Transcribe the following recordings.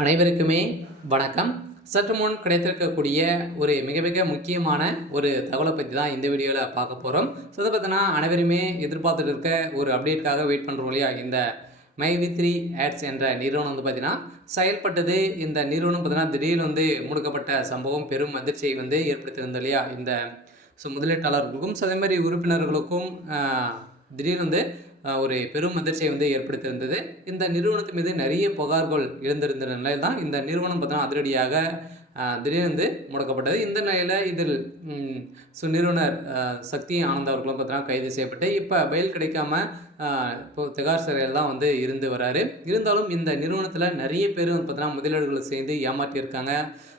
அனைவருக்குமே வணக்கம். சற்று முன் கிடைத்திருக்கக்கூடிய ஒரு மிக மிக முக்கியமான ஒரு தகவலை பற்றி தான் இந்த வீடியோவில் பார்க்க போகிறோம். ஸோ அதை பார்த்தீங்கன்னா அனைவருமே எதிர்பார்த்துட்டு இருக்க ஒரு அப்டேட்காக வெயிட் பண்ணுறோம் இல்லையா? இந்த மைவி3 ஆட்ஸ் என்ற நிறுவனம் வந்து பார்த்தீங்கன்னா செயல்பட்டது. இந்த நிறுவனம் பார்த்தீங்கன்னா திடீர்னு முடக்கப்பட்ட சம்பவம் பெரும் அதிர்ச்சியை ஏற்படுத்தியிருந்தது இல்லையா? இந்த முதலீட்டாளர்களுக்கும் அதே மாதிரி உறுப்பினர்களுக்கும் திடீர்னு ஒரு பெரும் அதிர்ச்சியை ஏற்படுத்தியிருந்தது. இந்த நிறுவனத்து மீது நிறைய புகார்கள் எழுந்திருந்த நிலையில் தான் இந்த நிறுவனம் பார்த்தீங்கன்னா அதிரடியாக திடீர்னு முடக்கப்பட்டது. இந்த நிலையில் இதில் நிறுவனர் சக்தி ஆனந்த் அவர்களும் பார்த்தீங்கன்னா கைது செய்யப்பட்டு இப்போ பெயில் கிடைக்காம இப்போ திகார் சிறையில் தான் இருந்து வராரு. இருந்தாலும் இந்த நிறுவனத்தில் நிறைய பேர் பார்த்தீங்கன்னா முதலீடுகளை சேர்ந்து ஏமாற்றியிருக்காங்க.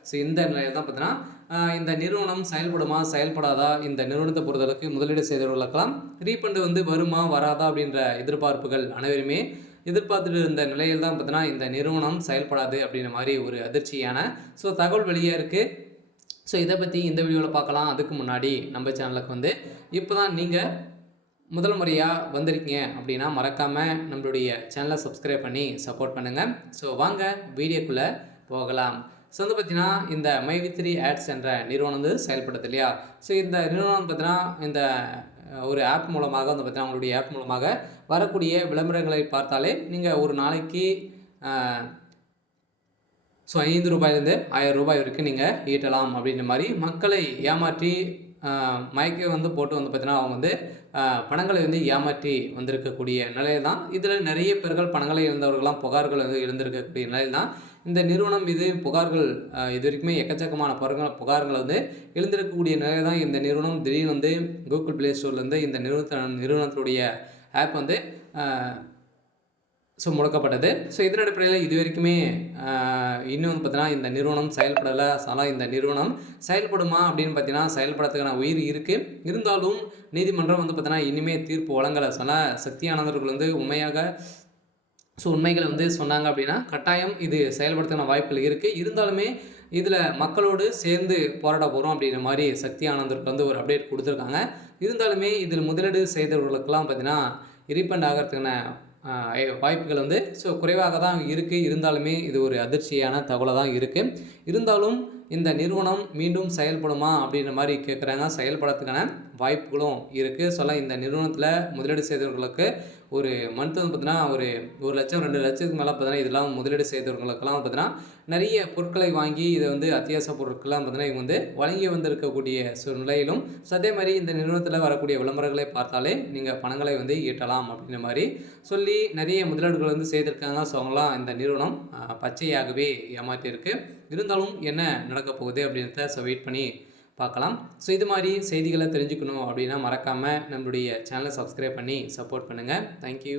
ஸோ இந்த நிலையில் தான் பார்த்தீங்கன்னா இந்த நிறுவனம் செயல்படுமா செயல்படாதா, இந்த நிறுவனத்தை பொறுத்தளவுக்கு முதலீடு செய்தவர்களுக்கெல்லாம் ரீஃபண்டு வருமா வராதா அப்படின்ற எதிர்பார்ப்புகள் அனைவருமே எதிர்பார்த்துட்டு இருந்த நிலையில் தான் பார்த்தீங்கன்னா இந்த நிறுவனம் செயல்படாது அப்படின்ற மாதிரி ஒரு அதிர்ச்சியான தகவல் வெளியே இருக்குது. ஸோ இதை பற்றி இந்த வீடியோவில் பார்க்கலாம். அதுக்கு முன்னாடி நம்ம சேனலுக்கு இப்போ தான் நீங்கள் முதல் முறையாக வந்திருக்கீங்க அப்படின்னா மறக்காமல் நம்மளுடைய சேனலை சப்ஸ்கிரைப் பண்ணி சப்போர்ட் பண்ணுங்கள். ஸோ வாங்க வீடியோக்குள்ளே போகலாம். ஸோ பார்த்தீங்கன்னா இந்த மைவி3 ஆட்ஸ் என்ற நிறுவனம் செயல்படுது இல்லையா? ஸோ இந்த நிறுவனம் பார்த்தீங்கன்னா இந்த ஒரு ஆப் மூலமாக பார்த்தீங்கன்னா உங்களுடைய ஆப் மூலமாக வரக்கூடிய விளம்பரங்களை பார்த்தாலே நீங்கள் ஒரு நாளைக்கு ₹5 ₹1000 வரைக்கும் நீங்கள் ஈட்டலாம் அப்படின்ற மாதிரி மக்களை ஏமாற்றி மயக்க போட்டு பார்த்தீங்கன்னா அவங்க பணங்களை ஏமாற்றி வந்திருக்கக்கூடிய நிலையில் தான். இதில் நிறைய பேர்கள் பணங்களை இழந்தவர்களாம் புகார்கள் இருந்திருக்கக்கூடிய நிலையில் தான் இந்த நிறுவனம் மீது புகார்கள் இது வரைக்குமே எக்கச்சக்கமான புகார்கள் எழுந்திருக்கக்கூடிய நிலையில் தான் இந்த நிறுவனம் திடீர்னு கூகுள் ப்ளே ஸ்டோர்லேருந்து இந்த நிறுவனத்துடைய ஆப் முடக்கப்பட்டது. ஸோ இதன் அடிப்படையில் இது வரைக்குமே இன்னும் பார்த்தீங்கன்னா இந்த நிறுவனம் செயல்படலை. ஆனால் இந்த நிறுவனம் செயல்படுமா அப்படின்னு பார்த்தீங்கன்னா செயல்படுறதுக்கான உயிர் இருக்குது. இருந்தாலும் நீதிமன்றம் பார்த்தீங்கன்னா இனிமேல் தீர்ப்பு வழங்கலை. சக்தி ஆனந்தர்கள் உண்மையாக உண்மைகளை சொன்னாங்க அப்படின்னா கட்டாயம் இது செயல்படுத்தின வாய்ப்புகள் இருக்குது. இருந்தாலுமே இதில் மக்களோடு சேர்ந்து போராட போகிறோம் அப்படின்ற மாதிரி சக்தி ஆனந்தருக்கு ஒரு அப்டேட் கொடுத்துருக்காங்க. இருந்தாலுமே இதில் முதலீடு செய்தவர்களுக்கெல்லாம் பார்த்தீங்கன்னா ரீஃபண்ட் ஆகிறதுக்கான வாய்ப்புகள் குறைவாக தான் இருக்குது. இருந்தாலுமே இது ஒரு அதிர்ச்சியான தகவலாக தான் இருக்குது. இருந்தாலும் இந்த நிறுவனம் மீண்டும் செயல்படுமா அப்படின்ற மாதிரி கேட்குறாங்க. செயல்படுறதுக்கான வாய்ப்புகளும் இருக்குது. இந்த நிறுவனத்தில் முதலீடு செய்தவர்களுக்கு ஒரு மந்த்து பார்த்தீங்கன்னா ஒரு 1 லட்சம் 2 லட்சத்துக்கு மேலே பார்த்தீங்கன்னா இதெல்லாம் முதலீடு செய்தவர்களுக்கெல்லாம் பார்த்தீங்கன்னா நிறைய பொருட்களை வாங்கி இதை அத்தியாவசிய பொருட்கள்லாம் பார்த்தீங்கன்னா இவங்க வழங்கி வந்திருக்கக்கூடிய நிலையிலும் அதே மாதிரி இந்த நிறுவனத்தில் வரக்கூடிய விளம்பரங்களை பார்த்தாலே நீங்கள் பணங்களை ஈட்டலாம் அப்படின்ற மாதிரி சொல்லி நிறைய முதலீடுகள் செய்திருக்காங்க. ஸோ அவங்களாம் இந்த நிறுவனம் பச்சையாகவே ஏமாற்றியிருக்கு. இருந்தாலும் என்ன நடக்க போகுது அப்படின்றத வெயிட் பண்ணி பார்க்கலாம். ஸோ இது மாதிரி செய்திகளை தெரிஞ்சுக்கணும் அப்படின்னா மறக்காமல் நம்மளுடைய சேனலை சப்ஸ்கிரைப் பண்ணி சப்போர்ட் பண்ணுங்கள். தேங்க்யூ.